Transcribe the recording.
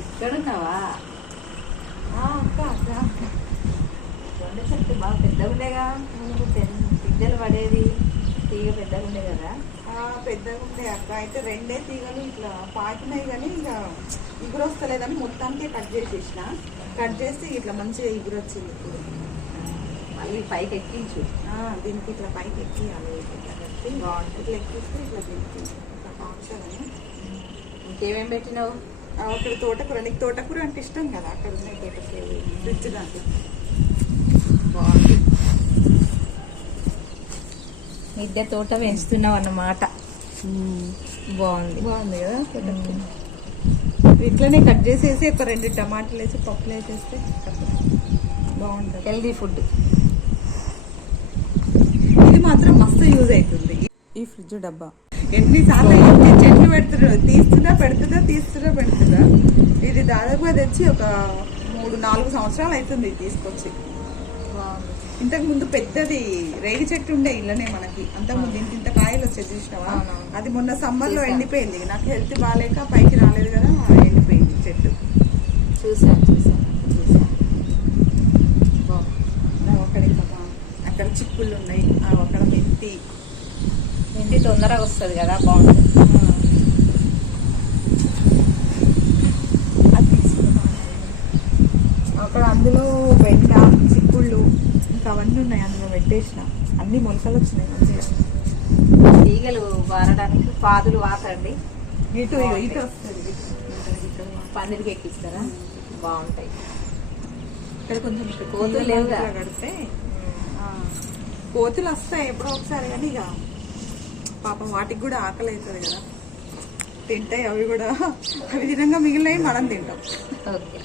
ఇక్కడున్నావా అక్క అక్క. రెండు చెట్టు బాగా పెద్దగా ఉండేగా పిందెలు పడేది. తీగ పెద్దగా ఉండే కదా. పెద్దగా ఉండే అక్క. అయితే రెండే తీగలు ఇట్లా పాకినాయి కానీ ఇక ఇగురు వస్తలేదని మొత్తానికి కట్ చేసేసిన. కట్ చేస్తే ఇట్లా మంచిగా ఇగురు వచ్చింది ఇప్పుడు. మళ్ళీ పైకి ఎక్కించు. ఆ, దీనికి ఇట్లా పైకి ఎక్కియాలి. ఇట్లా కట్టి. ఇట్లా ఎక్కిస్తే ఇట్లా దీనికి ఇట్లా బాగుంటుందని ఇంకేమేం పెట్టినావు? ఆ, అక్కడ తోటకూర నీకు తోటకూర అంటే ఇష్టం కదా? అక్కడ ఉన్నాయి తోటకూర ఫ్రిడ్జ్ దాంట్లో బాగుంది మిద్దె తోట పెంచుతున్నావు అన్నమాట. బాగుంది. బాగుంది కదా తోటకూర? ఇట్లనే కట్ చేసేసి ఒక రెండు టమాటాలు వేసి పప్పులు వేసేస్తే బాగుంటుంది. హెల్దీ ఫుడ్ ఇది మాత్రం మస్తు యూజ్ అవుతుంది. ఈ ఫ్రిడ్జ్ డబ్బా. ఎన్నిసార్లు ఎన్ని చెట్లు పెడుతున్నా తీస్తున్నా పెడుతున్నా తీస్తున్నా పెడుతున్నా. ఇది దాదాపుగా తెచ్చి ఒక మూడు నాలుగు సంవత్సరాలు అవుతుంది తీసుకొచ్చి. ఇంతకు ముందు పెద్దది రేగి చెట్టు ఉండే ఇళ్ళనే మనకి. అంతకు ముందు ఇంత ఇంత కాయలు వచ్చేది చూసినావా. అది మొన్న సమ్మర్లో. ఎండిపోయింది. నాకు హెల్త్ బాగాలేక పైకి రాలేదు కదా ఎండిపోయింది చెట్టు. చూసాను చూసాను చూసాను అక్కడ చిక్కుళ్ళు ఉన్నాయి అక్కడ మెంతి ఇంటి తొందరగా వస్తుంది కదా బాగుంటుంది. అక్కడ అందులో బెండ చిక్కుళ్ళు ఇంకా అవన్నీ ఉన్నాయి అందులో పెట్టేసిన. అన్ని మొలకలు వచ్చినాయి మంచిగా. తీగలు వారడానికి పాదులు వాతండి. ఇటు ఇటు వస్తుంది. పందిరికి ఎక్కిస్తారా? బాగుంటాయి. ఇక్కడ కొంచెం ఇక్కడ కోతులు? ఇట్లా కడితే కోతులు వస్తాయి ఎప్పుడో ఒకసారి కానీ ఇక పాపం వాటికి కూడా ఆకలి అవుతుంది కదా. తింటాయి అవి కూడా అవి తినంగా మిగిలినవి మనం తింటాం. ఓకే.